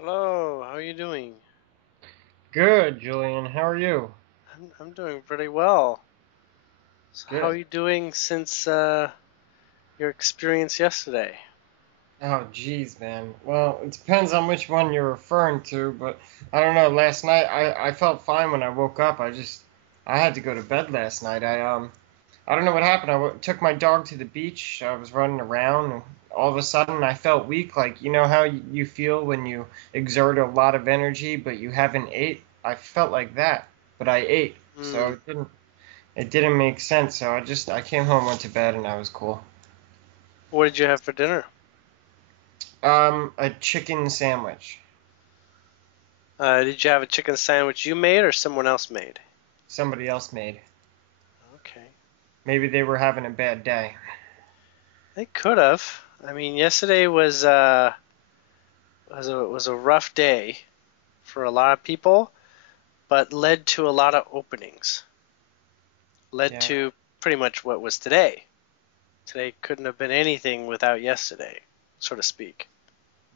Hello, how are you doing? Good, Julian. How are you? I'm doing pretty well. So how are Good. you doing since your experience yesterday? Oh, geez, man. Well, it depends on which one you're referring to, but I don't know. Last night, I felt fine when I woke up. I had to go to bed last night. I don't know what happened. Took my dog to the beach. I was running around, and all of a sudden, I felt weak. Like, you know how you feel when you exert a lot of energy, but you haven't ate? I felt like that, but I ate, so Hmm. it didn't make sense. So I came home, went to bed, and I was cool. What did you have for dinner? A chicken sandwich. Did you have a chicken sandwich you made or someone else made? Somebody else made. Okay. Maybe they were having a bad day. They could have. I mean, yesterday was a rough day for a lot of people, but led to a lot of openings. Led Yeah, to pretty much what was today. Today couldn't have been anything without yesterday, so to speak.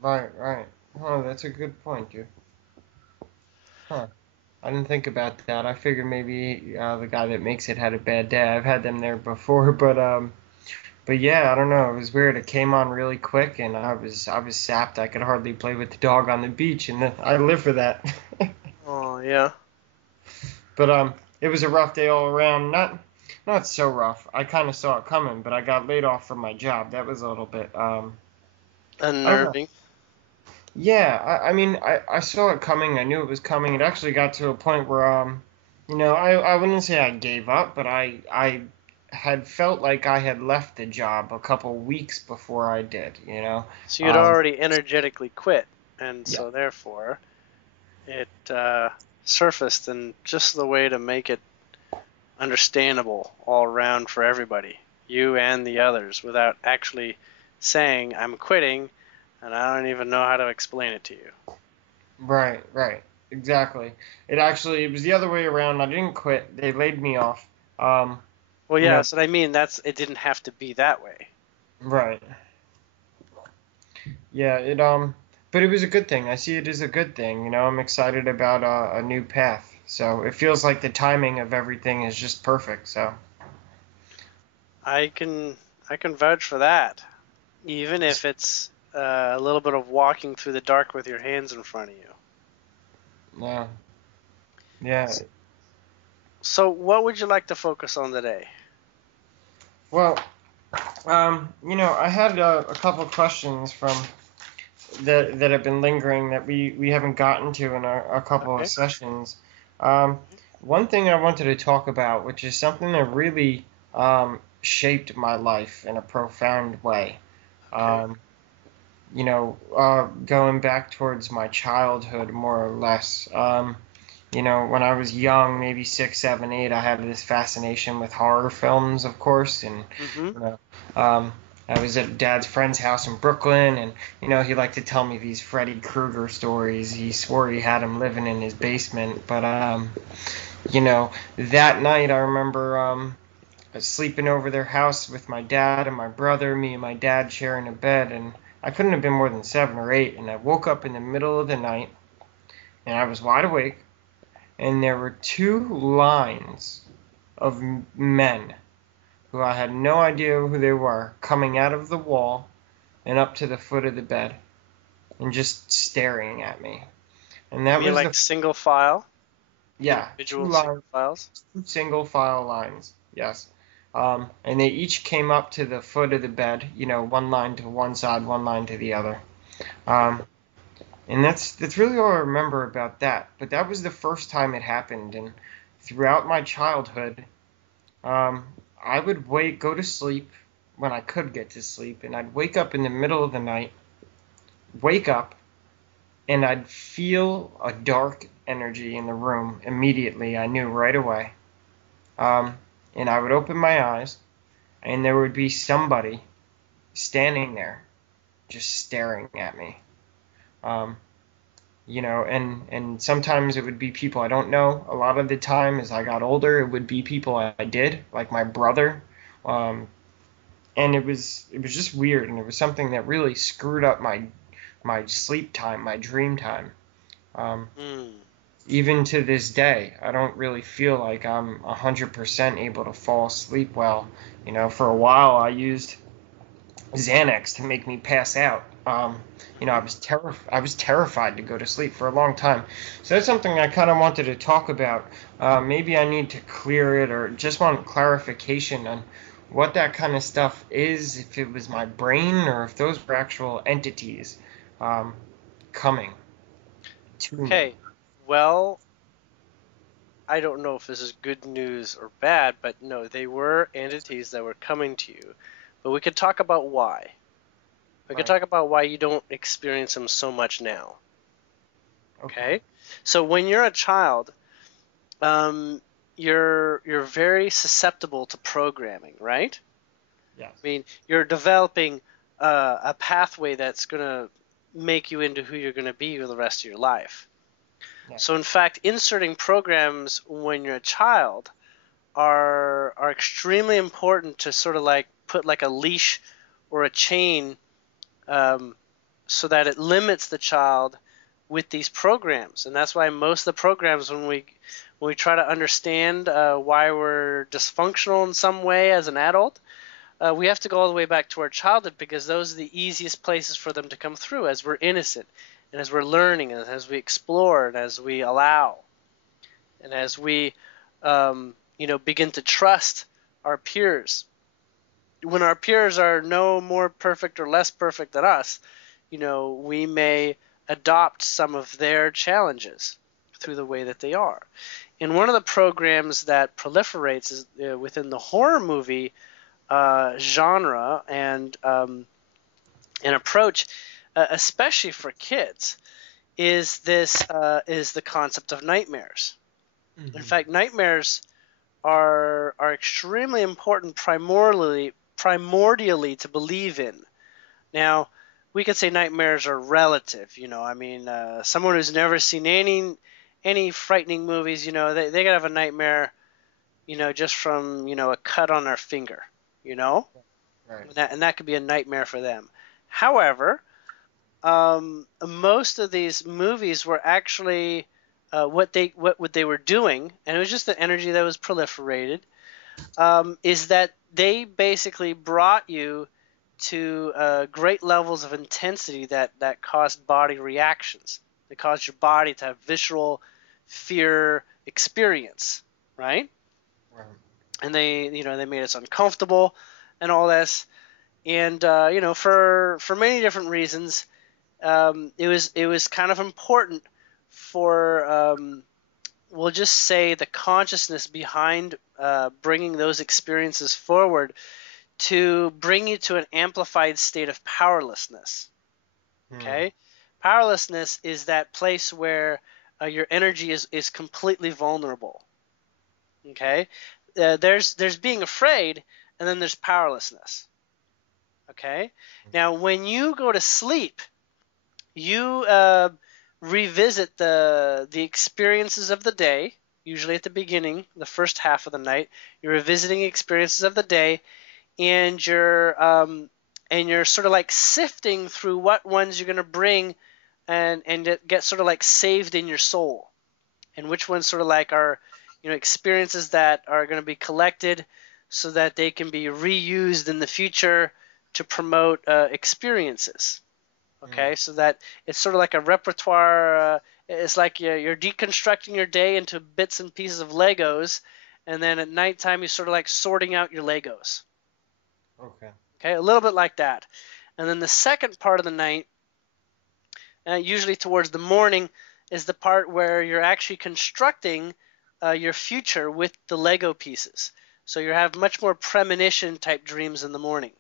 right, right. Oh, that's a good point, dude. Huh. I didn't think about that. I figured maybe the guy that makes it had a bad day. I've had them there before, but yeah, I don't know. It was weird. It came on really quick, and I was sapped. I could hardly play with the dog on the beach, and I live for that. Oh yeah. But it was a rough day all around. Not so rough. I kind of saw it coming, but I got laid off from my job. That was a little bit I don't know. Unnerving. Yeah, I mean, I saw it coming. I knew it was coming. It actually got to a point where, I wouldn't say I gave up, but I had felt like I had left the job a couple weeks before I did. So you'd Um, already energetically quit, and yeah, so therefore it surfaced in just the way to make it understandable all around for everybody, you and the others, without actually saying, I'm quitting, and I don't even know how to explain it to you. right, right, exactly. It was the other way around. I didn't quit. They laid me off. Um, Well, you yeah, know, so I mean, it didn't have to be that way. right. Yeah, but it was a good thing. I see it as a good thing. I'm excited about a new path. So it feels like the timing of everything is just perfect. So I can I can vouch for that, even if it's a little bit of walking through the dark with your hands in front of you. yeah, yeah. So, what would you like to focus on today? Well, I had a couple questions from that have been lingering that we haven't gotten to in a couple of Okay. sessions. Um, One thing I wanted to talk about, which is something that really shaped my life in a profound way. Okay. Um, going back towards my childhood more or less. When I was young, maybe 6, 7, 8, I had this fascination with horror films, of course, and Mm-hmm. you know, um, I was at Dad's friend's house in Brooklyn, and he liked to tell me these Freddy Krueger stories. He swore he had him living in his basement, but that night I remember sleeping over their house with my dad and my brother, me and my dad sharing a bed, and I couldn't have been more than 7 or 8, and I woke up in the middle of the night, and I was wide awake, and there were two lines of men who I had no idea who they were coming out of the wall and up to the foot of the bed and just staring at me. And You that mean was like the single file, yeah, two individual lines, single files? two single file lines. Yes. And they each came up to the foot of the bed, one line to one side, one line to the other. Um, and that's really all I remember about that. But that was the first time it happened, and throughout my childhood, um, I would go to sleep when I could get to sleep, and I'd wake up in the middle of the night, wake up, and I'd feel a dark energy in the room immediately. I knew right away. Um, and I would open my eyes, and there would be somebody standing there, just staring at me. Um, and sometimes it would be people I don't know. A lot of the time, as I got older, it would be people I did, like my brother. Um, and it was just weird, and it was something that really screwed up my sleep time, my dream time. Um, Mm. Even to this day, I don't really feel like I'm 100% able to fall asleep well. For a while I used Xanax to make me pass out. I Mhm. was terrified to go to sleep for a long time. So that's something I kind of wanted to talk about. Maybe I need to clear it, or just want clarification on what that kind of stuff is. If it was my brain, or if those were actual entities um, coming to me. Okay. Well, I don't know if this is good news or bad, but no, they were entities that were coming to you. But we could talk about why. We could Right. talk about why you don't experience them so much now. Okay. Okay? So when you're a child, um, you're very susceptible to programming, right? Yes. I mean, you're developing a pathway that's gonna make you into who you're gonna be for the rest of your life. Yes. So in fact, inserting programs when you're a child are extremely important to sort of like put like a leash or a chain, um, so that it limits the child with these programs. And that's why most of the programs, when we try to understand why we're dysfunctional in some way as an adult, we have to go all the way back to our childhood, because those are the easiest places for them to come through as we're innocent and as we're learning and as we explore and as we allow and as we begin to trust our peers. When our peers are no more perfect or less perfect than us, we may adopt some of their challenges through the way that they are. And one of the programs that proliferates is, within the horror movie genre and approach, especially for kids, is the concept of nightmares. In Hmm. fact, nightmares are extremely important primordially to believe in. Now, we could say nightmares are relative. I mean, someone who's never seen any frightening movies, they could have a nightmare, just from a cut on their finger, you know, Right. and that could be a nightmare for them. However, most of these movies were actually what they were doing, and it was just the energy that was proliferated. Is that they basically brought you to great levels of intensity that caused body reactions. They caused your body to have visceral fear experience, right? Right. And they made us uncomfortable and all this. And for many different reasons, it was kind of important for, we'll just say, the consciousness behind bringing those experiences forward to bring you to an amplified state of powerlessness. Hmm. Okay, powerlessness is that place where your energy is completely vulnerable. Okay, there's being afraid, and then there's powerlessness. Okay, now when you go to sleep, you revisit the experiences of the day. Usually at the beginning, the first half of the night, you're revisiting experiences of the day, and you're sort of like sifting through what ones you're going to bring and get sort of like saved in your soul, and which ones sort of like are experiences that are going to be collected so that they can be reused in the future to promote experiences. Hmm. Okay, so that it's sort of like a repertoire. It's like you're deconstructing your day into bits and pieces of Legos, and then at nighttime you're sort of like sorting out your Legos. Okay. Okay, a little bit like that. And then the second part of the night, usually towards the morning, is the part where you're actually constructing your future with the Lego pieces. So you have much more premonition type dreams in the morning,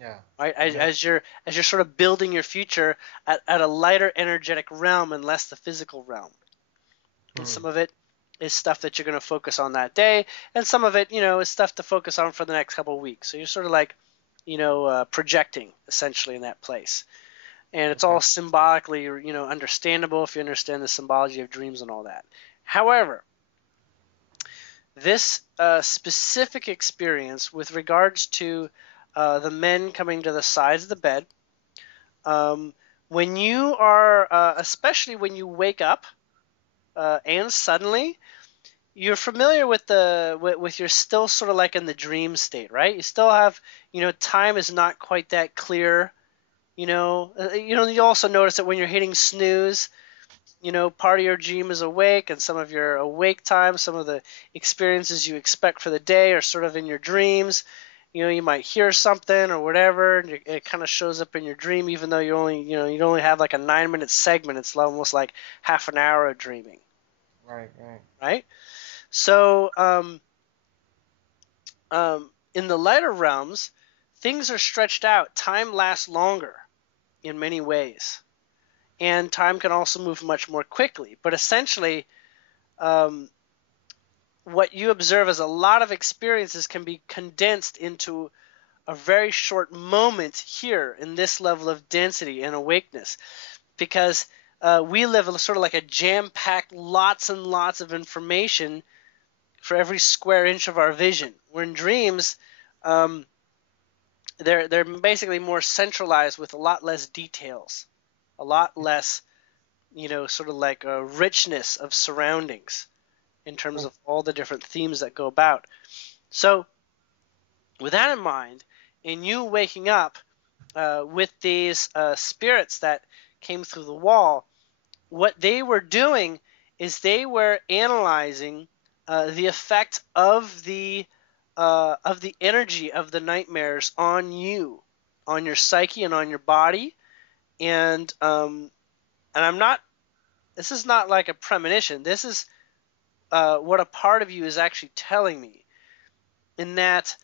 Yeah. right? I get. As you're sort of building your future at a lighter energetic realm and less the physical realm. And Hmm. some of it is stuff that you're going to focus on that day, and some of it, is stuff to focus on for the next couple of weeks. So you're sort of like, projecting essentially in that place, and it's Okay. all symbolically, understandable if you understand the symbology of dreams and all that. However, this specific experience with regards to the men coming to the sides of the bed, um, when you are, especially when you wake up and suddenly, you're familiar with you're still sort of like in the dream state, right? You still have, time is not quite that clear. You also notice that when you're hitting snooze, part of your dream is awake, and some of your awake time, some of the experiences you expect for the day are sort of in your dreams. You might hear something or whatever, and it kind of shows up in your dream, even though you only have like a 9-minute segment. It's almost like half an hour of dreaming. Right. Right. So, in the lighter realms, things are stretched out. Time lasts longer in many ways, and time can also move much more quickly. But essentially, what you observe as a lot of experiences can be condensed into a very short moment here in this level of density and awakeness, because we live sort of like a jam-packed, lots and lots of information for every square inch of our vision. Where in dreams, they're basically more centralized with a lot less details, a lot less, sort of like a richness of surroundings in terms of all the different themes that go about. So with that in mind, and you waking up with these spirits that came through the wall, what they were doing is they were analyzing the effect of the energy of the nightmares on you, on your psyche, and on your body. And I'm not. This is not like a premonition. This is what a part of you is actually telling me, in that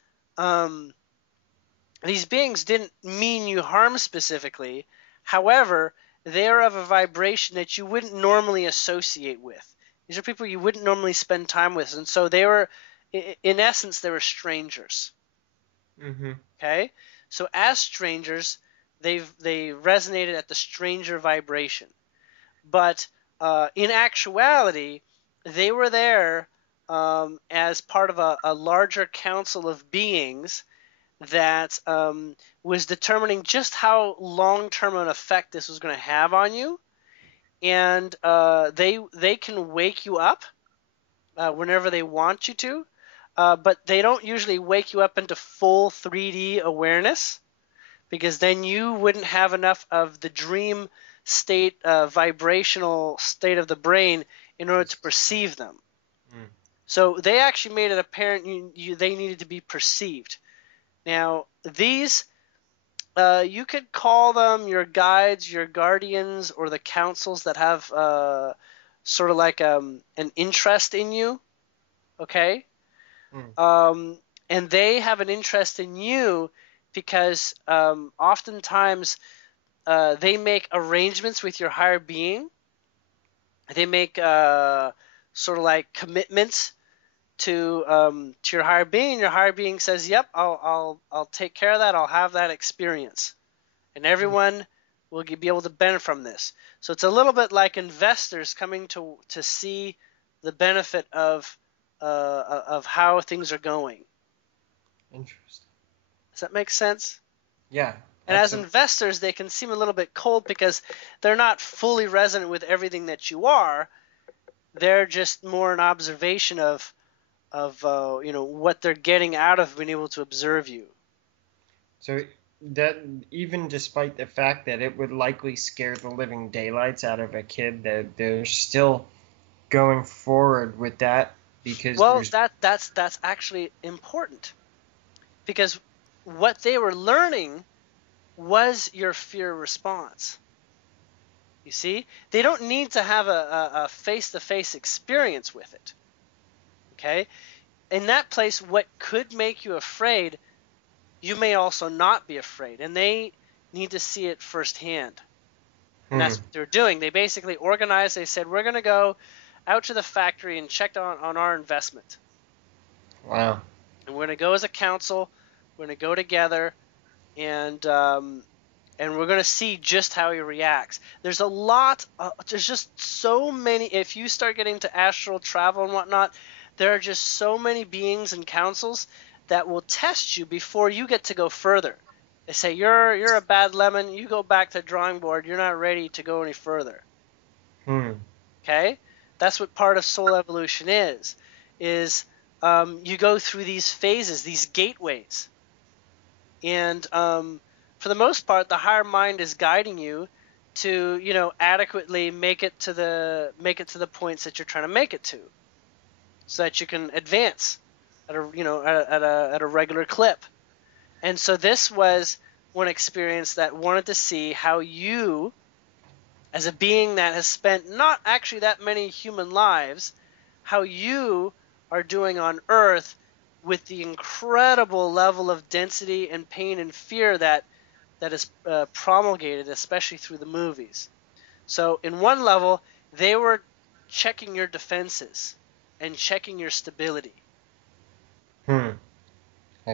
these beings didn't mean you harm specifically. However, they are of a vibration that you wouldn't normally associate with. These are people you wouldn't normally spend time with, and so they were, in essence, they were strangers. Mm-hmm. Okay, so as strangers, they resonated at the stranger vibration, but in actuality, they were there as part of a larger council of beings that was determining just how long-term an effect this was going to have on you. And they can wake you up whenever they want you to, but they don't usually wake you up into full 3D awareness, because then you wouldn't have enough of the dream state, vibrational state of the brain in order to perceive them. So they actually made it apparent they needed to be perceived. Now, these, you could call them your guides, your guardians, or the councils that have sort of like an interest in you, okay? And they have an interest in you because oftentimes they make arrangements with your higher being. They make sort of like commitments to your higher being. Your higher being says, "Yep, I'll take care of that. I'll have that experience," and everyone will be able to benefit from this. So it's a little bit like investors coming to see the benefit of how things are going. Interesting. Does that make sense? Yeah. And as investors, they can seem a little bit cold because they're not fully resonant with everything that you are. They're just more an observation of what they're getting out of being able to observe you. So that, even despite the fact that it would likely scare the living daylights out of a kid, that they're still going forward with that, because that's actually important, because what they were learning was your fear response. You see, they don't need to have a face-to-face experience with it. Okay, in that place, what could make you afraid, you may also not be afraid, and they need to see it firsthand. And that's what they're doing. They basically organized. They said, we're going to go out to the factory and check on our investment. Wow. And we're going to go as a council. We're going to go together, and we're going to see just how he reacts. There's a lot. There's just so many. If you start getting to astral travel and whatnot, there are just so many beings and councils that will test you before you get to go further. They say you're a bad lemon. You go back to the drawing board. You're not ready to go any further. Okay, that's what part of soul evolution is. You go through these phases, these gateways, and for the most part, the higher mind is guiding you to adequately make it to the points that you're trying to make it to, so that you can advance at a regular clip. And so this was one experience that wanted to see how you, as a being that has spent not actually that many human lives, how you are doing on Earth with the incredible level of density and pain and fear that is promulgated, especially through the movies. So in one level, they were checking your defenses and checking your stability. I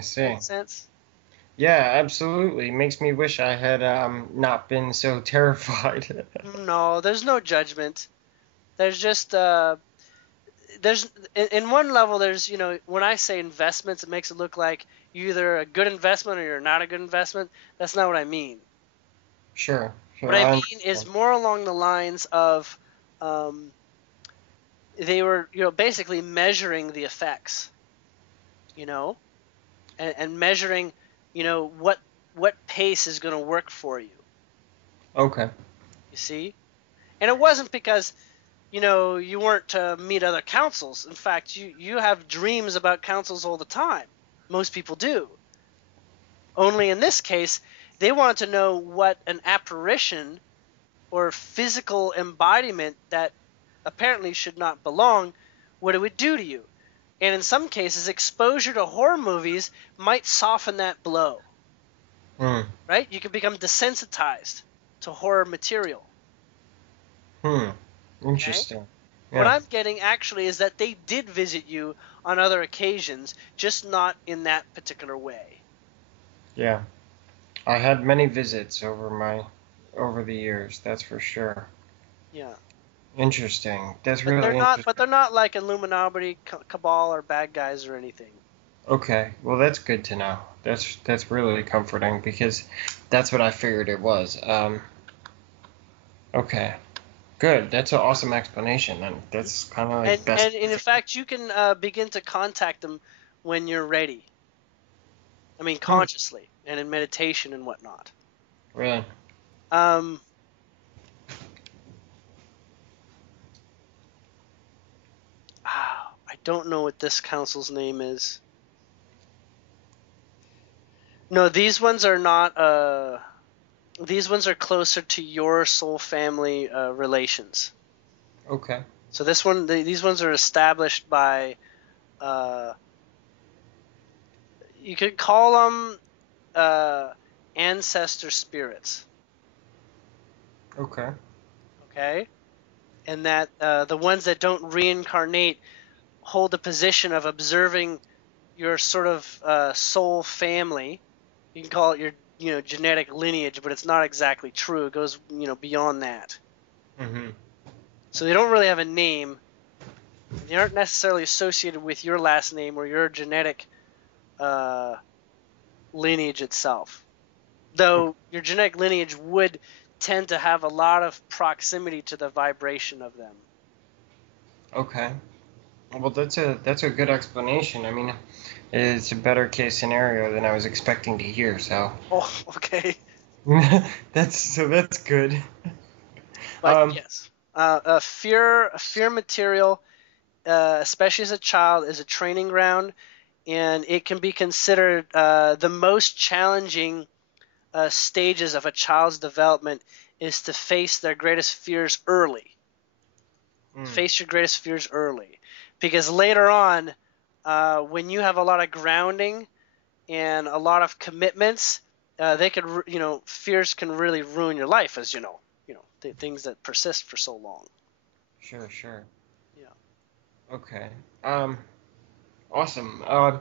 see. Make sense? Yeah, absolutely. Makes me wish I had not been so terrified. No, there's no judgment. There's just there's in one level, there's when I say investments, it makes it look like you're either a good investment or you're not a good investment. That's not what I mean. Sure. What I mean is more along the lines of they were basically measuring the effects, and measuring what pace is going to work for you. Okay. You see, and it wasn't because you weren't to meet other councils. In fact, you have dreams about councils all the time. Most people do. Only in this case, they wanted to know what an apparition or physical embodiment that apparently should not belong, what it would do to you. And in some cases, exposure to horror movies might soften that blow. Right? You can become desensitized to horror material. Interesting. Okay? Yeah. What I'm getting actually is that they did visit you on other occasions, just not in that particular way. Yeah. I had many visits over the years, that's for sure. Yeah. Interesting. That's really interesting. But they're not like Illuminati, cabal, or bad guys or anything. Okay, well that's good to know. That's really comforting because that's what I figured it was. Okay, good. That's an awesome explanation, and that's kind of like best. And in fact, you can begin to contact them when you're ready. I mean, consciously and in meditation and whatnot. Really? I don't know what this council's name is. No, these ones are not. These ones are closer to your soul family relations. Okay. So these ones are established by. You could call them ancestor spirits. Okay. Okay, and that the ones that don't reincarnate hold the position of observing your sort of soul family. You can call it your genetic lineage, but it's not exactly true. It goes beyond that. So they don't really have a name. They aren't necessarily associated with your last name or your genetic lineage itself. Though your genetic lineage would tend to have a lot of proximity to the vibration of them. Okay. Well, that's a good explanation. I mean, it's a better case scenario than I was expecting to hear. So. Oh, okay. that's good. But yes, fear material, especially as a child, is a training ground, and it can be considered the most challenging stages of a child's development is to face their greatest fears early. Face your greatest fears early, because later on, when you have a lot of grounding and a lot of commitments, they could, fears can really ruin your life, as things that persist for so long. Sure. Yeah. Okay. Awesome. I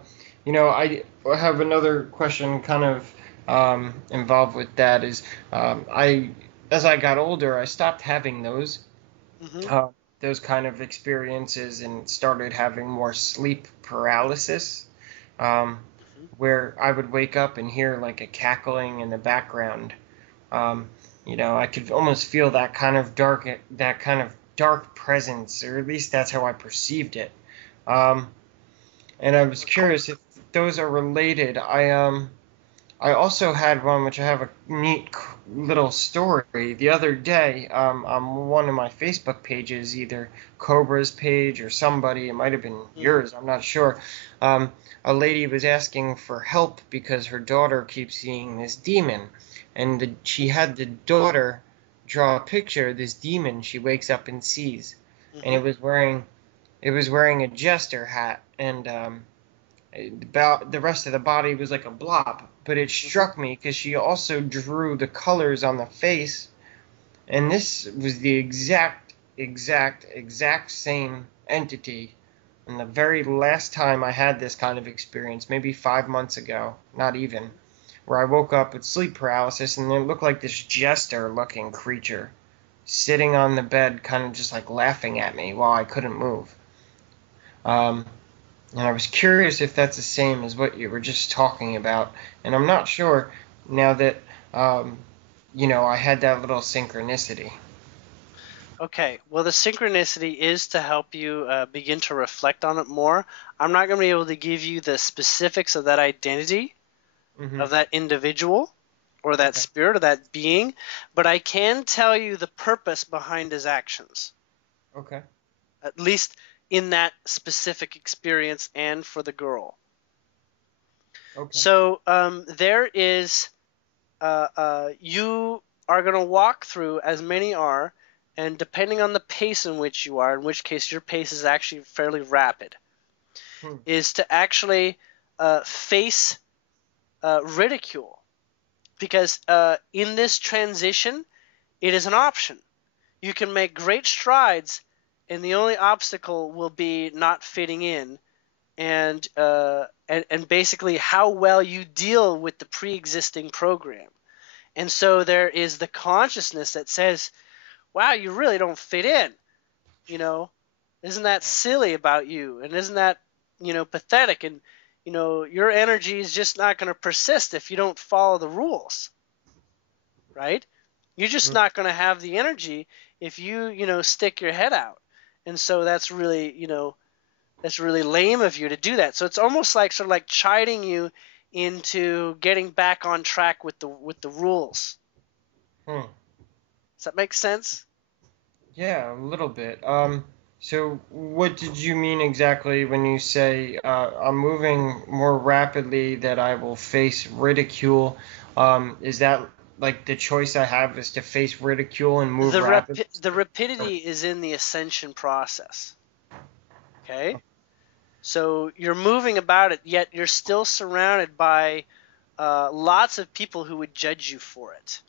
have another question kind of involved with that is as I got older, I stopped having those kind of experiences and started having more sleep paralysis. where I would wake up and hear like a cackling in the background. Um, I could almost feel that kind of dark presence, or at least that's how I perceived it. Um, and I was curious if those are related. I also had one which I have a neat little story. The other day, on one of my Facebook pages, either Cobra's page or somebody, it might have been Mm-hmm. yours, I'm not sure. Um, a lady was asking for help because her daughter keeps seeing this demon, and she had the daughter draw a picture of this demon she wakes up and sees, and Mm-hmm. it was wearing a jester hat, and about the rest of the body was like a blob. But it Mm-hmm. struck me because she also drew the colors on the face, and this was the exact same entity. And the very last time I had this kind of experience, maybe 5 months ago, not even, where I woke up with sleep paralysis and it looked like this jester looking creature sitting on the bed, kind of just like laughing at me while I couldn't move. Um, and I was curious if that's the same as what you were just talking about. And I'm not sure now that, um, I had that little synchronicity. Okay, well, the synchronicity is to help you begin to reflect on it more. I'm not going to be able to give you the specifics of that identity, Hmm. of that individual, or that Okay. spirit, or that being, but I can tell you the purpose behind his actions, Okay. at least in that specific experience and for the girl. Okay. So there is, you are going to walk through, as many are, and depending on the pace in which you are, in which case your pace is actually fairly rapid, Hmm. is to actually face ridicule. Because in this transition, it is an option. You can make great strides, and the only obstacle will be not fitting in, and basically how well you deal with the pre-existing program. And so there is the consciousness that says, "Wow, you really don't fit in." You know, isn't that silly about you? And isn't that pathetic? And your energy is just not going to persist if you don't follow the rules, right? You're just Hmm. not going to have the energy if you stick your head out. And so that's really lame of you to do that. So it's almost like sort of like chiding you into getting back on track with the rules. Hmm. Does that make sense? Yeah, a little bit. So what did you mean exactly when you say I'm moving more rapidly that I will face ridicule? Is that like the choice I have is to face ridicule and move rapid? The rapidity is in the ascension process. Okay, so you're moving about it, yet you're still surrounded by lots of people who would judge you for it.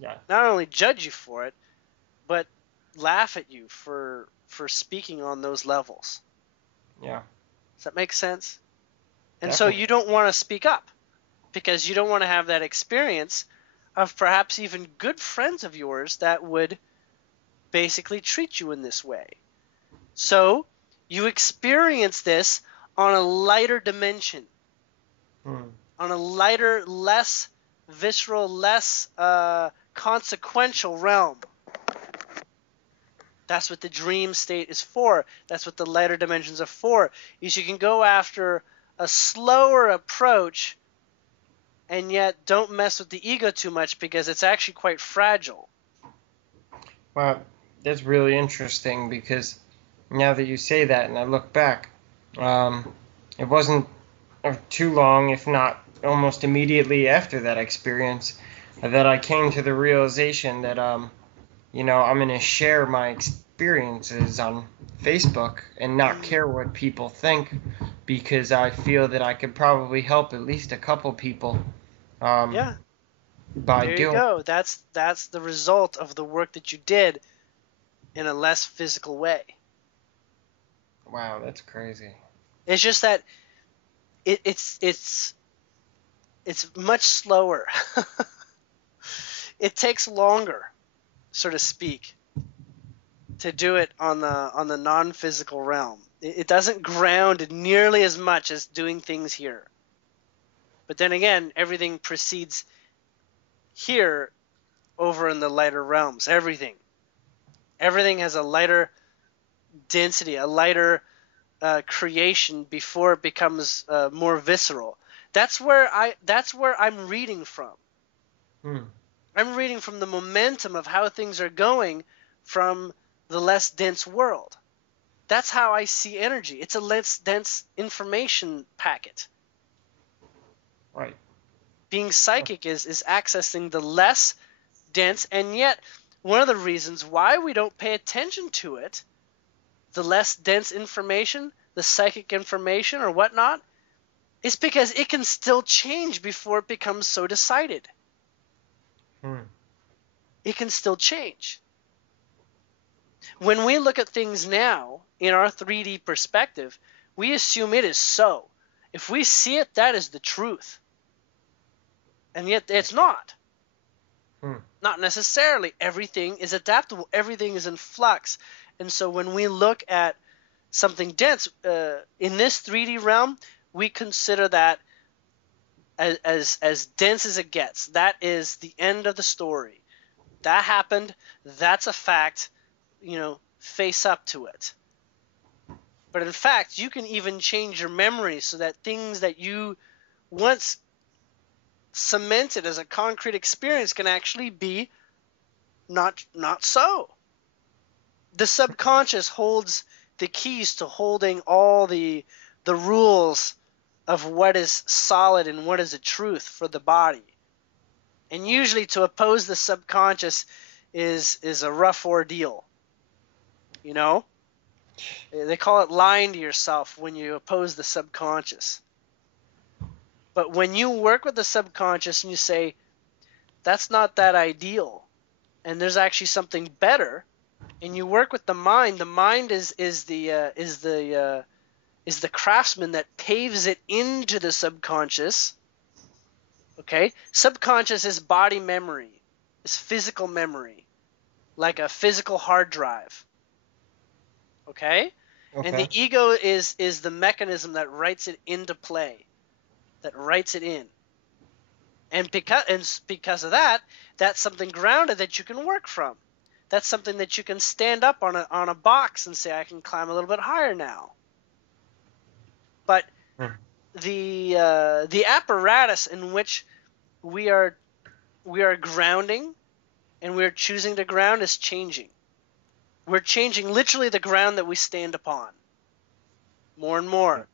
Yeah. Not only judge you for it, but laugh at you for speaking on those levels. Yeah. Does that make sense? And so Definitely. you don't want to speak up because you don't want to have that experience of perhaps even good friends of yours that would basically treat you in this way. So you experience this on a lighter dimension, Hmm. on a lighter, less visceral, less consequential realm. That's what the dream state is for. That's what the lighter dimensions are for. Is you can go after a slower approach and yet don't mess with the ego too much because it's actually quite fragile. Well, that's really interesting because now that you say that and I look back, it wasn't too long, if not almost immediately after that experience, that I came to the realization that I'm going to share my experiences on Facebook and not Mm, care what people think because I feel that I could probably help at least a couple people um, yeah, by there you doing. go. That's the result of the work that you did in a less physical way. Wow, that's crazy. It's just that it's much slower. It takes longer, so to speak, to do it on the non-physical realm. It doesn't ground nearly as much as doing things here. But then again, everything proceeds here over in the lighter realms. Everything has a lighter density, a lighter creation before it becomes more visceral. That's where I'm reading from. I'm reading from the momentum of how things are going from the less dense world. That's how I see energy. It's a less dense information packet. Right. Being psychic is accessing the less dense, and yet one of the reasons why we don't pay attention to it, the less dense information, the psychic information or whatnot, is because it can still change before it becomes so decided. It can still change. When we look at things now in our 3D perspective, we assume it is so. If we see it, that is the truth. And yet it's not. Not necessarily. Everything is adaptable. Everything is in flux. And so when we look at something dense, in this 3D realm, we consider that as dense as it gets. That is the end of the story. That happened. That's a fact. Face up to it. But in fact, you can even change your memory so that things that you once cemented as a concrete experience can actually be not so. The subconscious holds the keys to holding all the rules of what is solid and what is a truth for the body. And usually to oppose the subconscious is a rough ordeal. They call it lying to yourself when you oppose the subconscious. But when you work with the subconscious and you say, that's not that ideal, and there's actually something better, and you work with the mind is the craftsman that paves it into the subconscious. Okay? Subconscious is body memory, is physical memory, like a physical hard drive. Okay? And the ego is the mechanism that writes it into play, that writes it in. And because of that, that's something grounded that you can work from. That's something that you can stand up on a box and say, I can climb a little bit higher now. But the apparatus in which we are grounding and we are choosing to ground is changing. We're changing literally the ground that we stand upon more and more.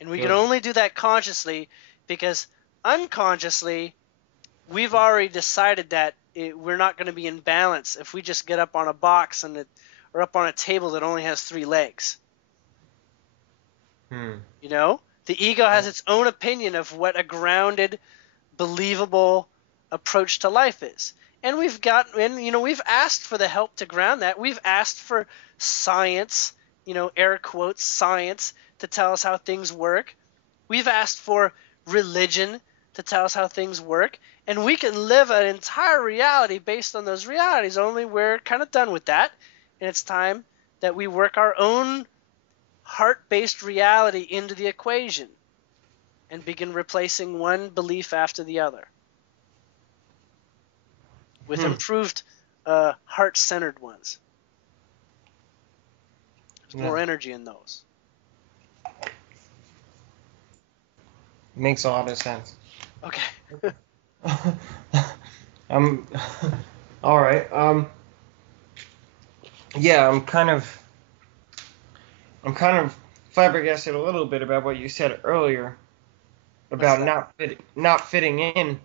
And we can only do that consciously because unconsciously we've already decided that we're not going to be in balance if we just get up on a box or up on a table that only has 3 legs. The ego has its own opinion of what a grounded, believable approach to life is. And we've asked for the help to ground that. We've asked for science, air quotes, science, to tell us how things work. We've asked for religion to tell us how things work. And we can live an entire reality based on those realities, only we're kind of done with that. And it's time that we work our own heart-based reality into the equation and begin replacing one belief after the other with improved heart-centered ones. There's more energy in those. Makes a lot of sense. Okay. All right. Yeah, I'm kind of flabbergasted a little bit about what you said earlier about not fitting in.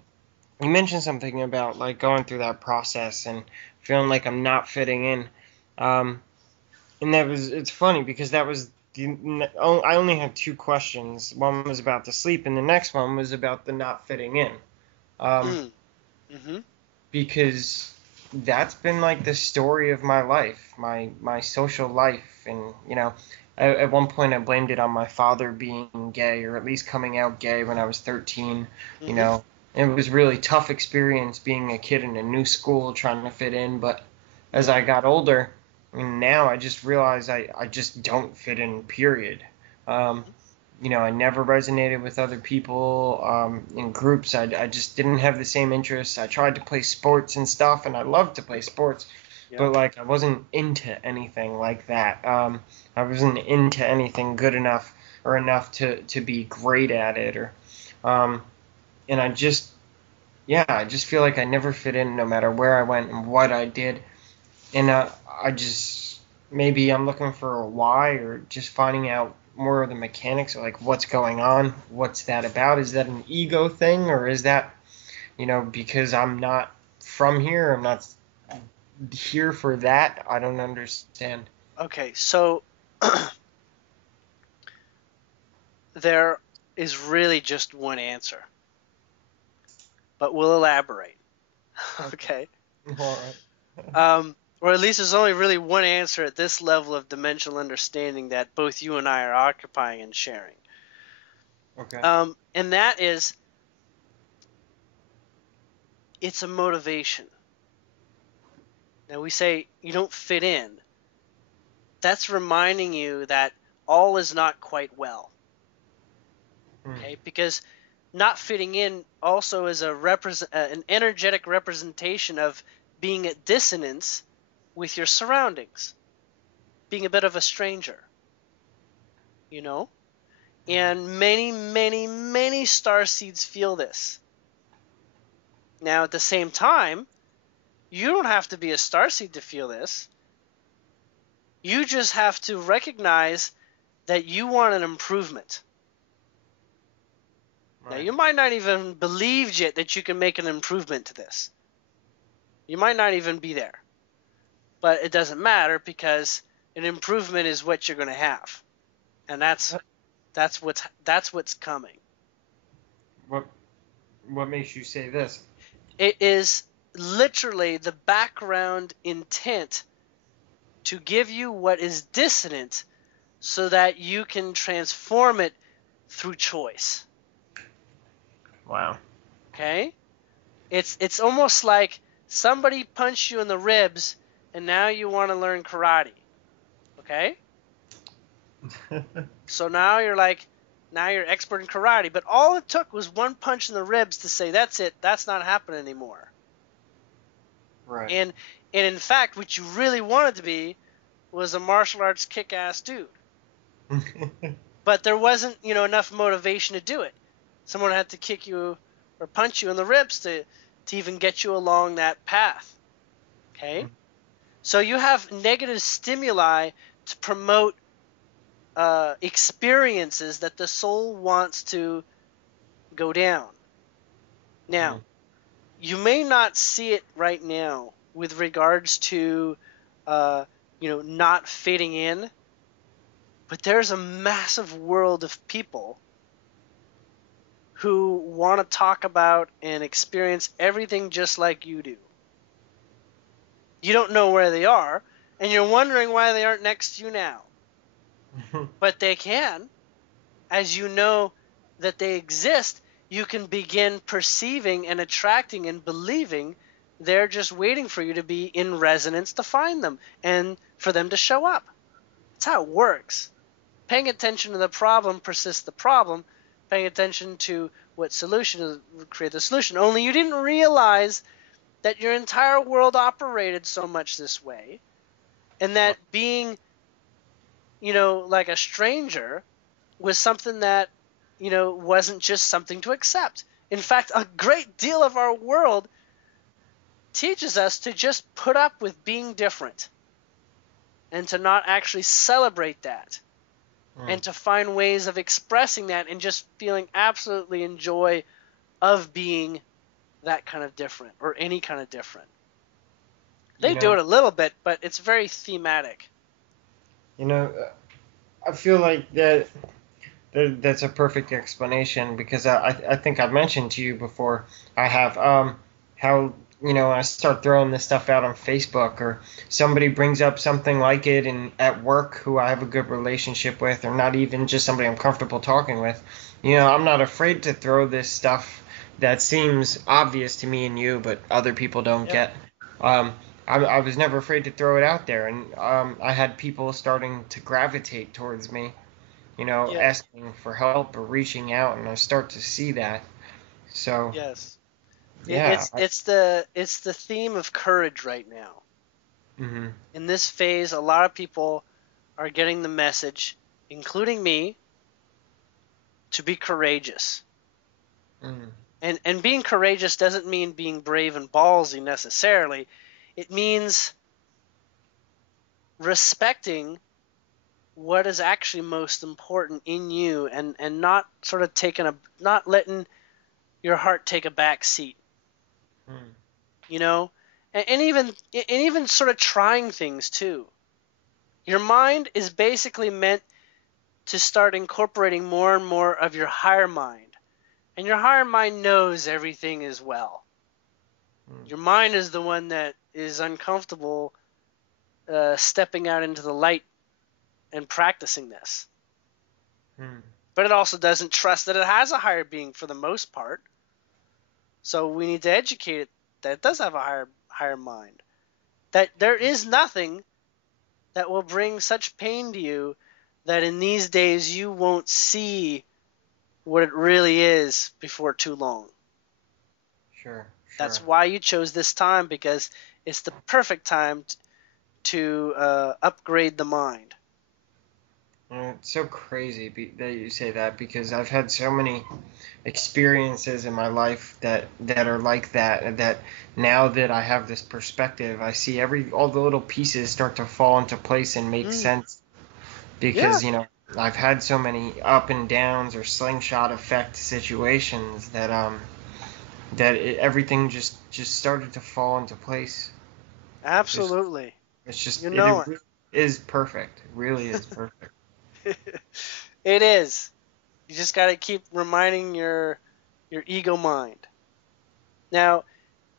You mentioned something about like going through that process and feeling like I'm not fitting in. And it's funny because that was I only had 2 questions. One was about the sleep and the next one was about the not fitting in. Because that's been like the story of my life, my social life. And, at one point I blamed it on my father being gay, or at least coming out gay when I was 13, It was a really tough experience being a kid in a new school trying to fit in, but as I got older, now I just realize I just don't fit in, period. I never resonated with other people in groups. I just didn't have the same interests. I tried to play sports and stuff, and I loved to play sports, Yeah. but like I wasn't into anything like that. I wasn't into anything good enough or enough to be great at it, or um, and I just feel like I never fit in no matter where I went and what I did, and I just maybe I'm looking for a why or just finding out more of the mechanics of like what's going on, what's that about? Is that an ego thing or is that because I'm not from here, I'm not here for that? I don't understand. Okay, so there is really just one answer, but we'll elaborate. Okay. All right. Or at least there's only really one answer at this level of dimensional understanding that both you and I are occupying and sharing. Okay. And that is, it's a motivation. Now we say you don't fit in. That's reminding you that all is not quite well. Okay, because not fitting in also is an energetic representation of being at dissonance with your surroundings, being a bit of a stranger, and many, many, many starseeds feel this. Now, at the same time, you don't have to be a starseed to feel this. You just have to recognize that you want an improvement. Now, you might not even believe yet that you can make an improvement to this. You might not even be there. But it doesn't matter because an improvement is what you're going to have. And that's what's coming. What makes you say this? It is literally the background intent to give you what is dissonant so that you can transform it through choice. Wow. Okay? It's almost like somebody punched you in the ribs and now you want to learn karate. Okay? So now you're expert in karate, but all it took was one punch in the ribs to say, that's it, that's not happening anymore. Right. And in fact, what you really wanted to be was a martial arts kick-ass dude. But there wasn't, enough motivation to do it. Someone had to kick you or punch you in the ribs to even get you along that path. Okay? So you have negative stimuli to promote experiences that the soul wants to go down. Now, you may not see it right now with regards to, not fitting in, but there's a massive world of people who want to talk about and experience everything just like you do. You don't know where they are, and you're wondering why they aren't next to you now. But they can. As you know that they exist, you can begin perceiving and attracting and believing they're just waiting for you to be in resonance to find them and for them to show up. That's how it works. Paying attention to the problem persists the problem. Paying attention to what solution is create the solution. Only you didn't realize that your entire world operated so much this way, and that being, like a stranger was something that, wasn't just something to accept. In fact, a great deal of our world teaches us to just put up with being different and to not actually celebrate that. And to find ways of expressing that and just feeling absolutely in joy of being that kind of different or any kind of different. They do it a little bit, but it's very thematic. I feel like that's a perfect explanation because I think I've mentioned to you before I have how I start throwing this stuff out on Facebook or somebody brings up something like it at work who I have a good relationship with or not even just somebody I'm comfortable talking with. I'm not afraid to throw this stuff that seems obvious to me and you but other people don't get. I was never afraid to throw it out there and I had people starting to gravitate towards me Yeah. asking for help or reaching out, and I start to see that. So, Yes. It, yeah. it's the theme of courage right now. Mhm. In this phase, a lot of people are getting the message, including me, to be courageous. Mhm. And being courageous doesn't mean being brave and ballsy necessarily. It means respecting what is actually most important in you, and not sort of not letting your heart take a back seat, Mhm. you know? And even sort of trying things too. Your mind is basically meant to start incorporating more and more of your higher mind. And your higher mind knows everything is well. Mhm. Your mind is the one that is uncomfortable stepping out into the light and practicing this. Mhm. But it also doesn't trust that it has a higher being for the most part. So we need to educate it that it does have a higher mind. That there is nothing that will bring such pain to you that in these days you won't see what it really is before too long. Sure. That's Sure. why you chose this time, because it's the perfect time to upgrade the mind. And it's so crazy that you say that because I've had so many experiences in my life that are like that, and that now that I have this perspective, I see all the little pieces start to fall into place and make Mm, sense yeah, because I've had so many up and downs or slingshot effect situations that everything just started to fall into place. Just absolutely. it's just You it, know it really is perfect. It really is perfect. it. It is. You just got to keep reminding your ego mind. Now,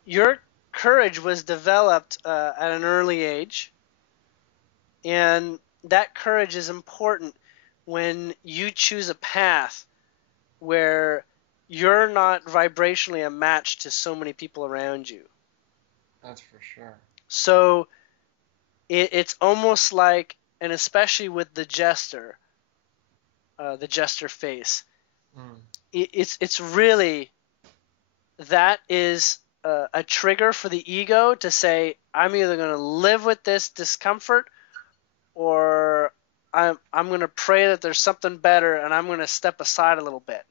your courage was developed at an early age, and that courage is important when you choose a path where you're not vibrationally a match to so many people around you. That's for sure. So it's almost like, and especially with the jester face, Mm, it's really, that is a trigger for the ego to say, I'm either going to live with this discomfort, or I'm going to pray that there's something better, and I'm going to step aside a little bit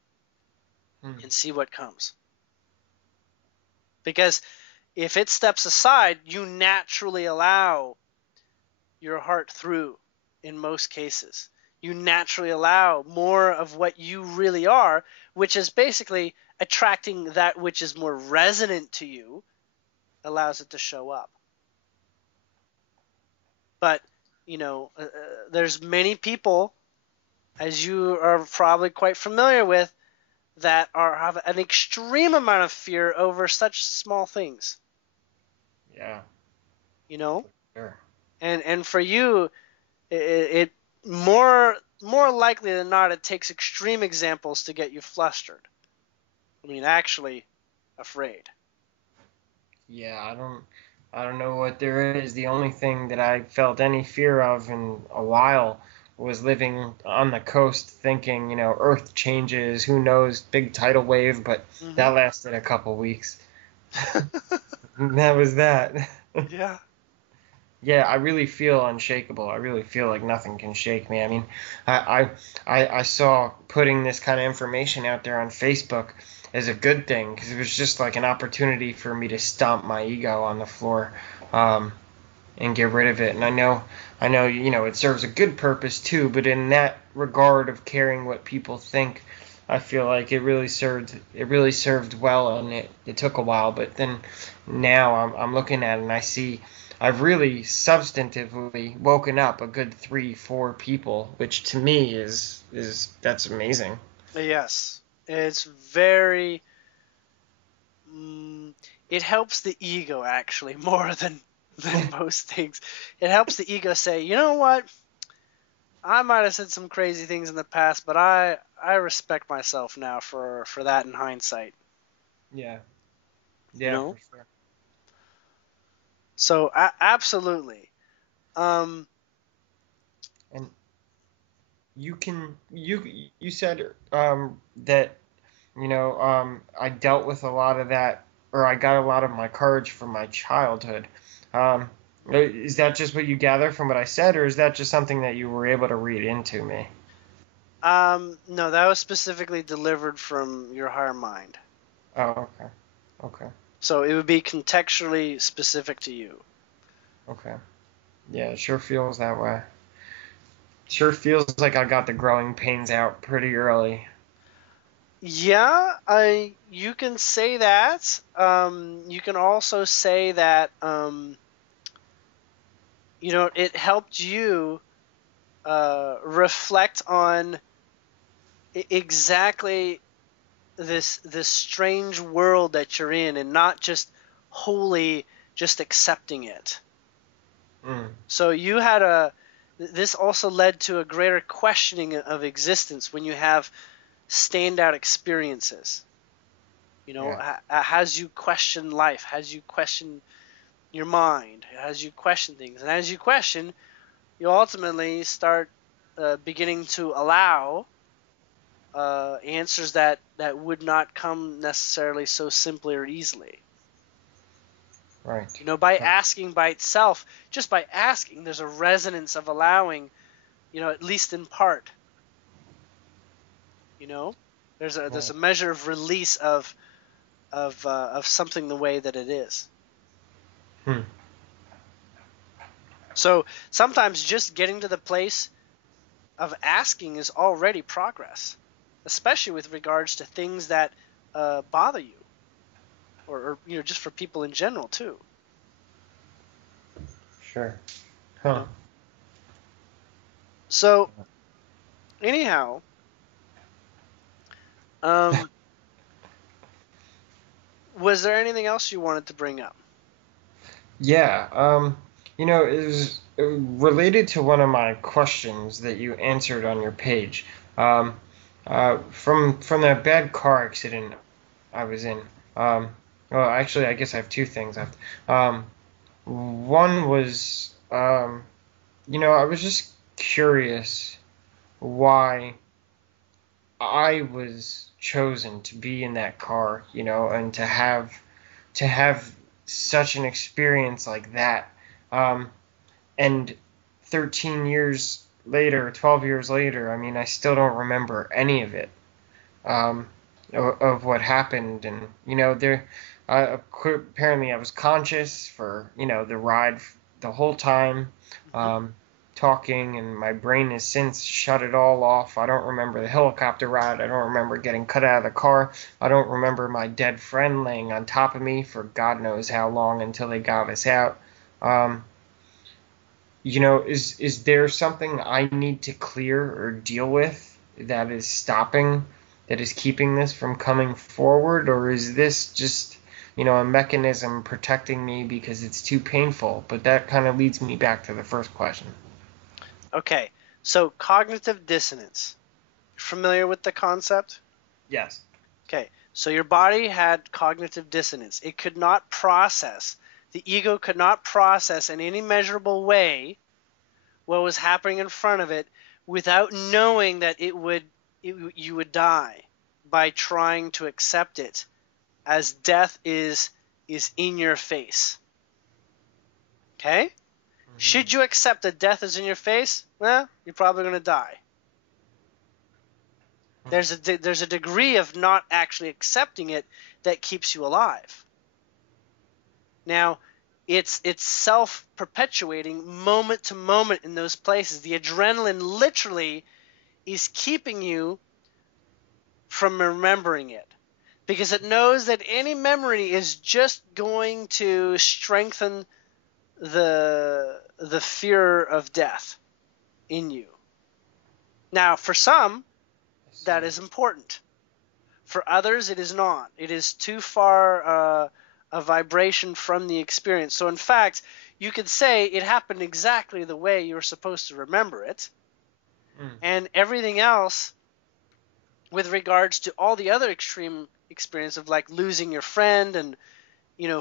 mm, and see what comes. Because if it steps aside, you naturally allow your heart through in most cases. You naturally allow more of what you really are, which is basically attracting that which is more resonant to you, allows it to show up. But, there's many people, as you are probably quite familiar with, that have an extreme amount of fear over such small things, yeah, you know? sure. And for you, it more likely than not, it takes extreme examples to get you flustered. I mean, actually afraid. Yeah, I don't know what there is. The only thing that I felt any fear of in a while was living on the coast thinking, Earth changes, who knows, big tidal wave, but that Mm-hmm. lasted a couple weeks. That was that. Yeah. Yeah, I really feel unshakable. I really feel like nothing can shake me. I mean, I I saw putting this kind of information out there on Facebook as a good thing because it was just like an opportunity for me to stomp my ego on the floor, um, and get rid of it. And I know, it serves a good purpose too. But in that regard of caring what people think, I feel like it really served well, and it took a while. But then now I'm looking at it and I see I've really substantively woken up a good 3, 4 people, which to me is that's amazing. Yes. It's very. It helps the ego actually more than most things. It helps the ego say, you know what? I might have said some crazy things in the past, but I respect myself now for that in hindsight. Yeah, You yeah, know. for sure. So absolutely. Um, And you said that I dealt with a lot of that, or I got a lot of my courage from my childhood. Um, is that just what you gather from what I said, or is that just something that you were able to read into me? No, that was specifically delivered from your higher mind. Oh, okay. Okay. So it would be contextually specific to you. Okay. Yeah, it sure feels that way. Sure feels like I got the growing pains out pretty early. Yeah, you can say that. You can also say that it helped you reflect on exactly this strange world that you're in, and not just wholly just accepting it. Mm, So this also led to a greater questioning of existence when you have standout experiences. yeah. Has you question life, has you question your mind, as you question things, and as you question, you ultimately start beginning to allow answers that would not come necessarily so simply or easily. Right. By Right. asking by itself, just by asking, there's a resonance of allowing, at least in part. You know, there's Right. a measure of release of something the way that it is. Hmm. So sometimes just getting to the place of asking is already progress, especially with regards to things that bother you, or just for people in general too. Sure. You Huh. know. So anyhow, um, was there anything else you wanted to bring up? Yeah. It was related to one of my questions that you answered on your page. Um, from that bad car accident I was in. Um, well, actually, I guess I have two things. One was, I was just curious why I was chosen to be in that car, and to have such an experience like that. Um, and 13 years later, 12 years later, I mean, I still don't remember any of it, um, of what happened. And, apparently I was conscious for, the ride the whole time, Hmm. um, talking, and my brain has since shut it all off. I don't remember the helicopter ride. I don't remember getting cut out of the car. I don't remember my dead friend laying on top of me for God knows how long until they got us out. Um, is there something I need to clear or deal with that is keeping this from coming forward, or is this just, a mechanism protecting me because it's too painful? But that kind of leads me back to the first question. Okay, so cognitive dissonance. Familiar with the concept? Yes. Okay, so your body had cognitive dissonance. It could not process, the ego could not process in any measurable way what was happening in front of it without knowing that you would die by trying to accept it as death is in your face. Okay? Hmm. Should you accept that death is in your face? Well, you're probably going to die. There's a degree of not actually accepting it that keeps you alive. Now, it's self-perpetuating moment to moment in those places. The adrenaline literally is keeping you from remembering it because it knows that any memory is just going to strengthen the fear of death in you. Now, for some, I that see. is important. For others, it is not. It is too far a vibration from the experience. So, in fact, you could say it happened exactly the way you were supposed to remember it, Mm. and everything else, with regards to all the other extreme experience of like losing your friend and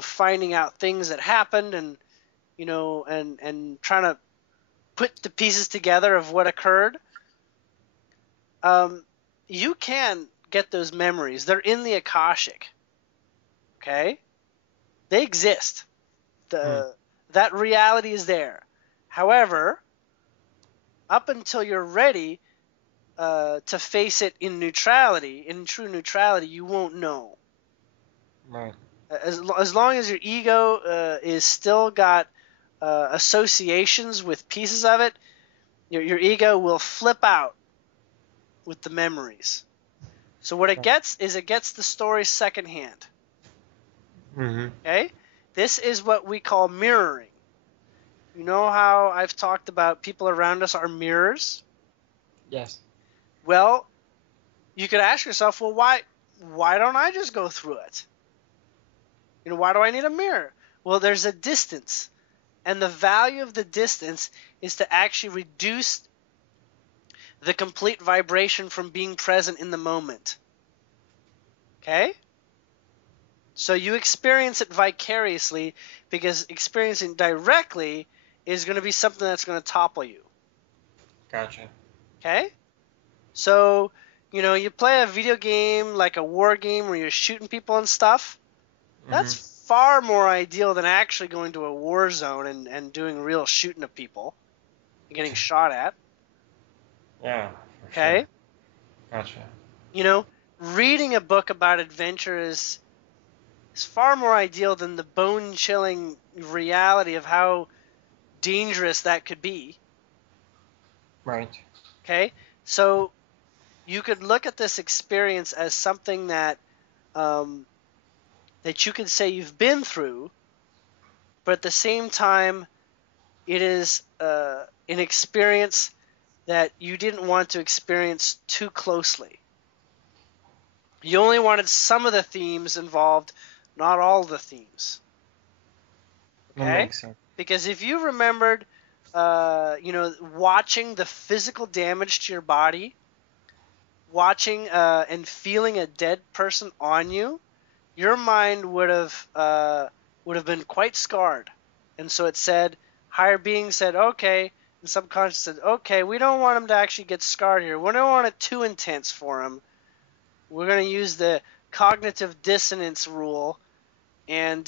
finding out things that happened, and and trying to put the pieces together of what occurred, you can get those memories. They're in the Akashic. Okay? They exist. That reality is there. However, up until you're ready to face it in neutrality, in true neutrality, you won't know. Right. As long as your ego is still got associations with pieces of it, your ego will flip out with the memories. So what it gets is it gets the story secondhand. Okay? This is what we call mirroring. You know how I've talked about people around us are mirrors? Yes. Well, you could ask yourself, well, why don't I just go through it? Why do I need a mirror? Well, there's a distance. And the value of the distance is to actually reduce the complete vibration from being present in the moment. Okay? So you experience it vicariously, because experiencing directly is going to be something that's going to topple you. Gotcha. Okay? So, you play a video game like a war game where you're shooting people and stuff. That's far more ideal than actually going to a war zone and doing real shooting of people and getting shot at. Yeah. For Okay? Sure. Gotcha. Reading a book about adventure is far more ideal than the bone-chilling reality of how dangerous that could be. Right. Okay? So you could look at this experience as something that that you could say you've been through, but at the same time, it is an experience that you didn't want to experience too closely. You only wanted some of the themes involved, not all the themes. That Okay? makes sense. Because if you remembered, watching the physical damage to your body, watching and feeling a dead person on you, your mind would have been quite scarred. And so it said, higher being said, okay, and subconscious said, okay, we don't want him to actually get scarred here. We don't want it too intense for him. We're going to use the cognitive dissonance rule and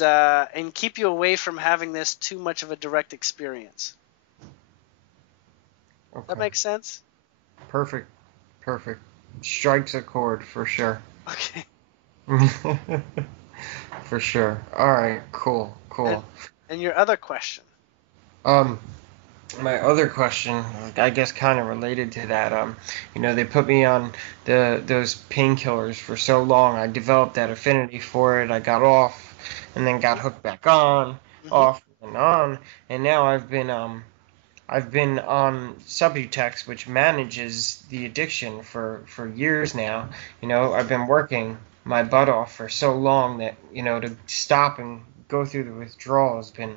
keep you away from having this too much of a direct experience. Okay. That makes sense? Perfect. Perfect. Strikes a chord for sure. Okay. For sure. All right. Cool. Cool. And your other question. My other question, I guess, kind of related to that. They put me on those painkillers for so long. I developed that affinity for it. I got off, and then got hooked back on, off and on, and now I've been on Subutex, which manages the addiction for years now. I've been working my butt off for so long that to stop and go through the withdrawal has been.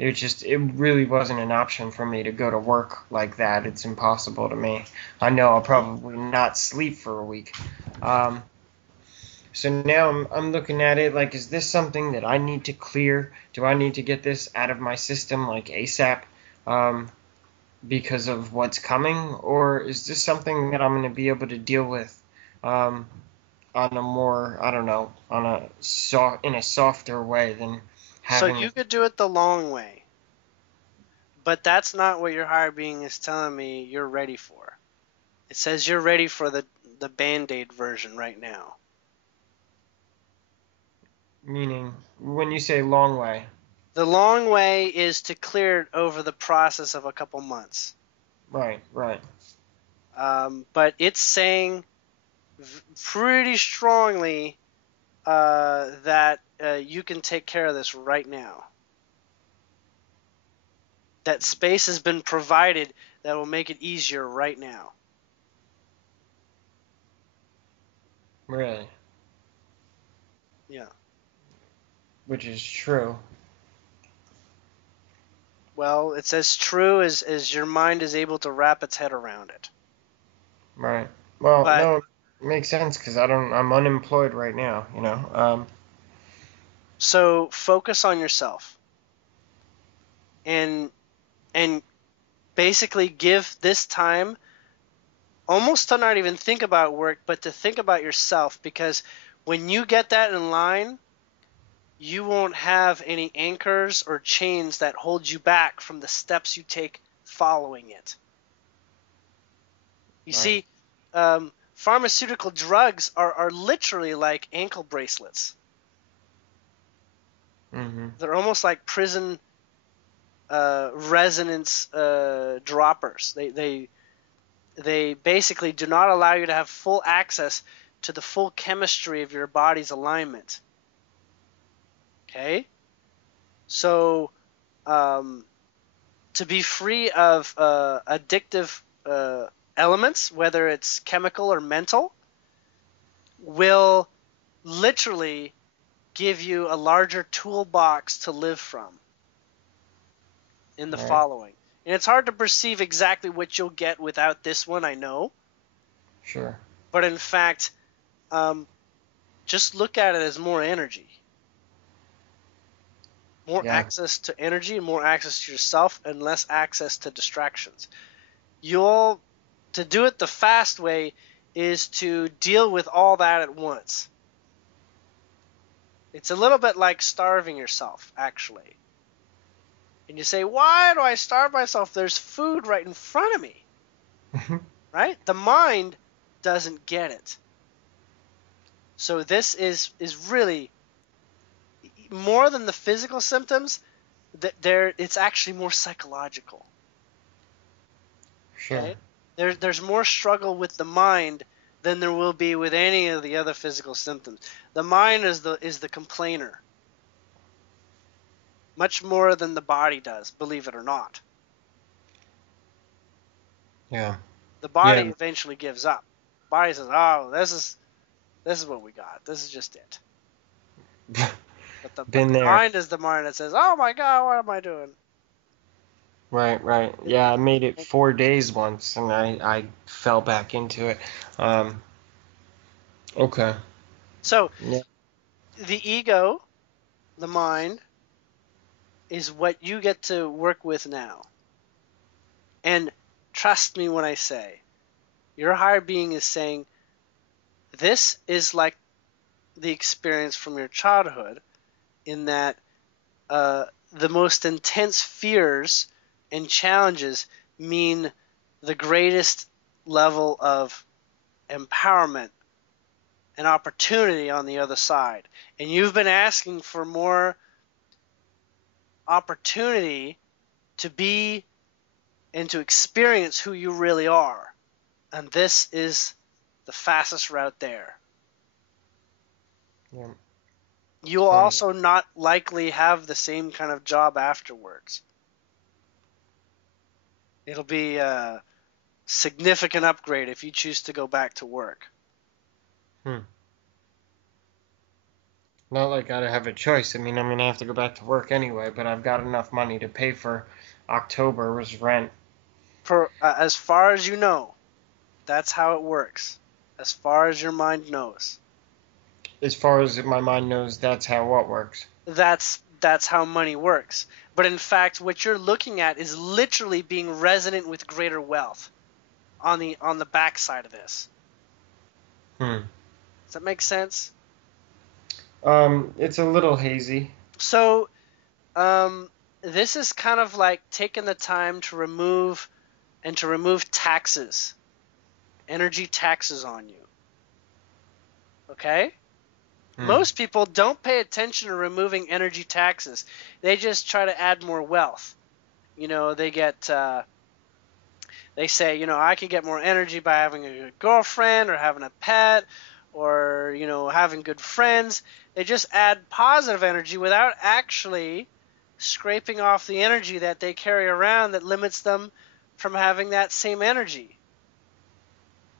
It really wasn't an option for me to go to work like that. It's impossible to me. I know I'll probably not sleep for a week. So now I'm looking at it like, is this something that I need to clear? Do I need to get this out of my system like ASAP because of what's coming? Or is this something that I'm going to be able to deal with on a more, I don't know, in a softer way than having... So you could do it the long way. But that's not what your higher being is telling me you're ready for. It says you're ready for the Band-Aid version right now. Meaning, when you say long way? The long way is to clear it over the process of a couple months. Right. But it's saying pretty strongly that you can take care of this right now. That space has been provided that will make it easier right now. Really? Yeah. Which is true. Well, it's as true as your mind is able to wrap its head around it. Right. Well, But, no, it makes sense because I'm unemployed right now, so focus on yourself. And basically give this time almost to not even think about work, but to think about yourself, because when you get that in line, you won't have any anchors or chains that hold you back from the steps you take following it. You see, pharmaceutical drugs are literally like ankle bracelets. Mm-hmm. They're almost like prison resonance droppers. They basically do not allow you to have full access to the full chemistry of your body's alignment. Okay? So, to be free of addictive elements, whether it's chemical or mental, will literally give you a larger toolbox to live from in the following. And it's hard to perceive exactly what you'll get without this one, I know. Sure. But in fact, just look at it as more energy. More access to energy and more access to yourself and less access to distractions. To do it the fast way is to deal with all that at once. It's a little bit like starving yourself, actually. And you say, why do I starve myself? There's food right in front of me. Right? The mind doesn't get it. So this is really more than the physical symptoms. It's actually more psychological. Sure. Okay? There's more struggle with the mind than there will be with any of the other physical symptoms. The mind is the complainer. Much more than the body does, believe it or not. Yeah. The body eventually gives up. The body says, "Oh, this is what we got. This is just it." But the mind is the mind that says, "Oh my God, what am I doing?" Right. Yeah, I made it 4 days once, and I fell back into it. Okay. So, the ego, the mind, is what you get to work with now. And trust me when I say, your higher being is saying, this is like the experience from your childhood, in that the most intense fears and challenges mean the greatest level of empowerment and opportunity on the other side. And you've been asking for more opportunity to be and to experience who you really are. And this is the fastest route there. Yeah. You'll also not likely have the same kind of job afterwards. It'll be a significant upgrade if you choose to go back to work. Not like I have a choice. I mean, I'm going to have to go back to work anyway, but I've got enough money to pay for October's rent. As far as you know, that's how it works. As far as your mind knows. As far as my mind knows, that's how what works. That's how money works. But in fact, what you're looking at is literally being resonant with greater wealth on the backside of this. Does that make sense? It's a little hazy. So, this is kind of like taking the time to remove taxes, energy taxes on you. Okay? Most people don't pay attention to removing energy taxes. They just try to add more wealth. They say, I can get more energy by having a good girlfriend or having a pet or, having good friends. They just add positive energy without actually scraping off the energy that they carry around that limits them from having that same energy.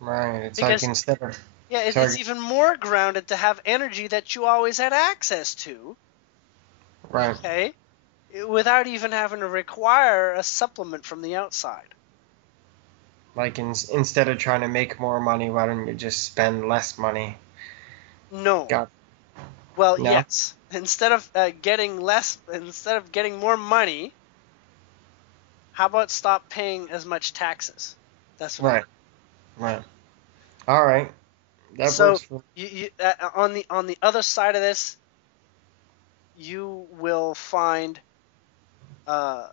Right. It's like instead of... Yeah, it's even more grounded to have energy that you always had access to. Right. Okay? Without even having to require a supplement from the outside. Like instead of trying to make more money, why don't you just spend less money? No. Well, no? Yes. Instead of getting more money, how about stop paying as much taxes? That's what. Right. All right. That So works for. on the other side of this, you will find uh,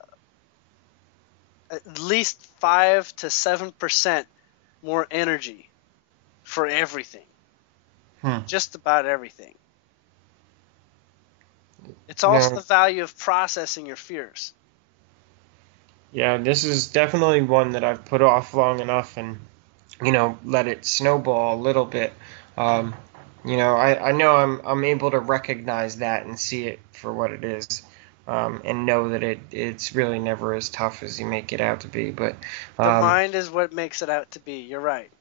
at least 5 to 7% more energy for everything, Hmm. just about everything. It's also No. the value of processing your fears. Yeah, this is definitely one that I've put off long enough, and let it snowball a little bit. Um, I know I'm able to recognize that and see it for what it is, and know that it's really never as tough as you make it out to be. But The um, mind is what makes it out to be. You're right.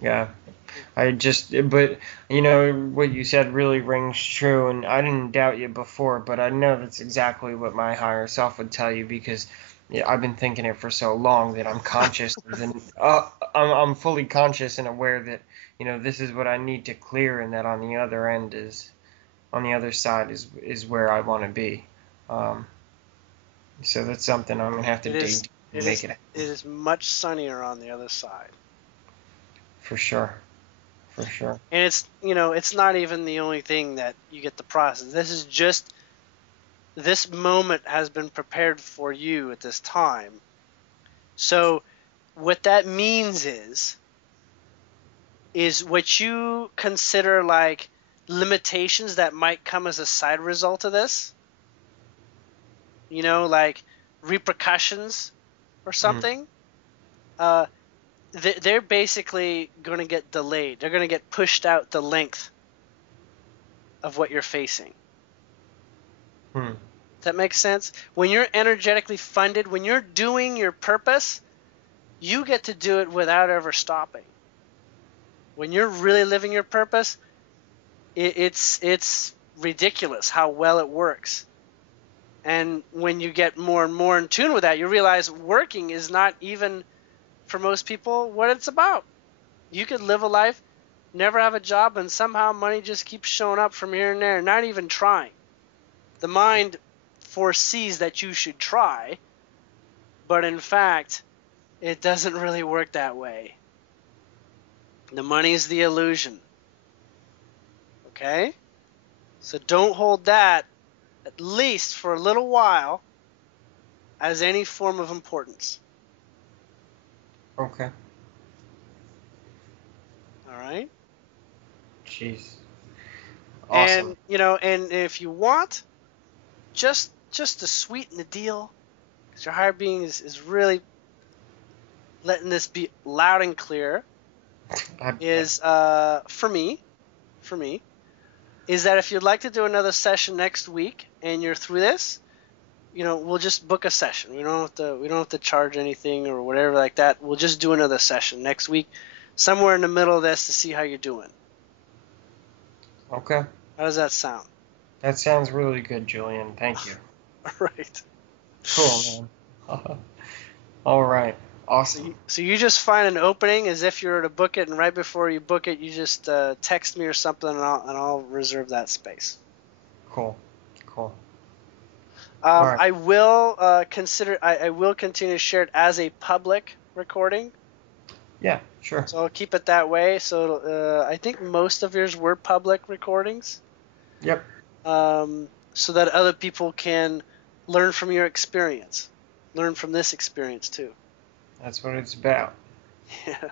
yeah, but what you said really rings true, and I didn't doubt you before, but I know that's exactly what my higher self would tell you because yeah, I've been thinking it for so long that I'm conscious and I'm fully conscious and aware that this is what I need to clear, and that on the other side is where I want to be. Um, so that's something I'm gonna have to It dig is. deep and It make is. it It is much sunnier on the other side. for sure, for sure. And it's not even the only thing that you get to process. This moment has been prepared for you at this time. So what that means is what you consider like limitations that might come as a side result of this, like repercussions or Mm, something, uh, they're basically going to get delayed. They're going to get pushed out the length of what you're facing. mm, Does that make sense? When you're energetically funded, when you're doing your purpose, you get to do it without ever stopping. When you're really living your purpose, it's ridiculous how well it works. And when you get more and more in tune with that, you realize working is not even, for most people, what it's about. You could live a life, never have a job, and somehow money just keeps showing up from here and there, not even trying. The mind foresees that you should try, but in fact, it doesn't really work that way. The money's the illusion. Okay? So don't hold that, at least for a little while, as any form of importance. okay. All right? Jeez. Awesome. And and if you want, just to sweeten the deal, because your higher being is really letting this be loud and clear, I, is for me, is that if you'd like to do another session next week and you're through this, we'll just book a session. We don't have to charge anything or whatever like that. We'll just do another session next week, somewhere in the middle of this, to see how you're doing. okay. How does that sound? That sounds really good, Julian. Thank you. All right. Cool, man. All right. So Awesome. you just find an opening as if you were to book it, and right before you book it, you just text me or something, and I'll reserve that space. Cool. Cool. All right. I will I will continue to share it as a public recording, Yeah, sure. so I'll keep it that way. So I think most of yours were public recordings, Yep. so that other people can learn from your experience, learn from this experience too. That's what it's about. Yeah,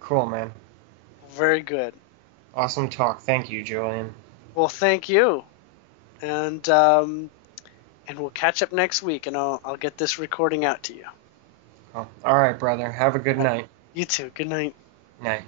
Cool, man. very good. Awesome talk. Thank you, Julian. Well, thank you, and we'll catch up next week, and I'll get this recording out to you. Cool. All right, brother. Have a good night. You too. Good night. Night.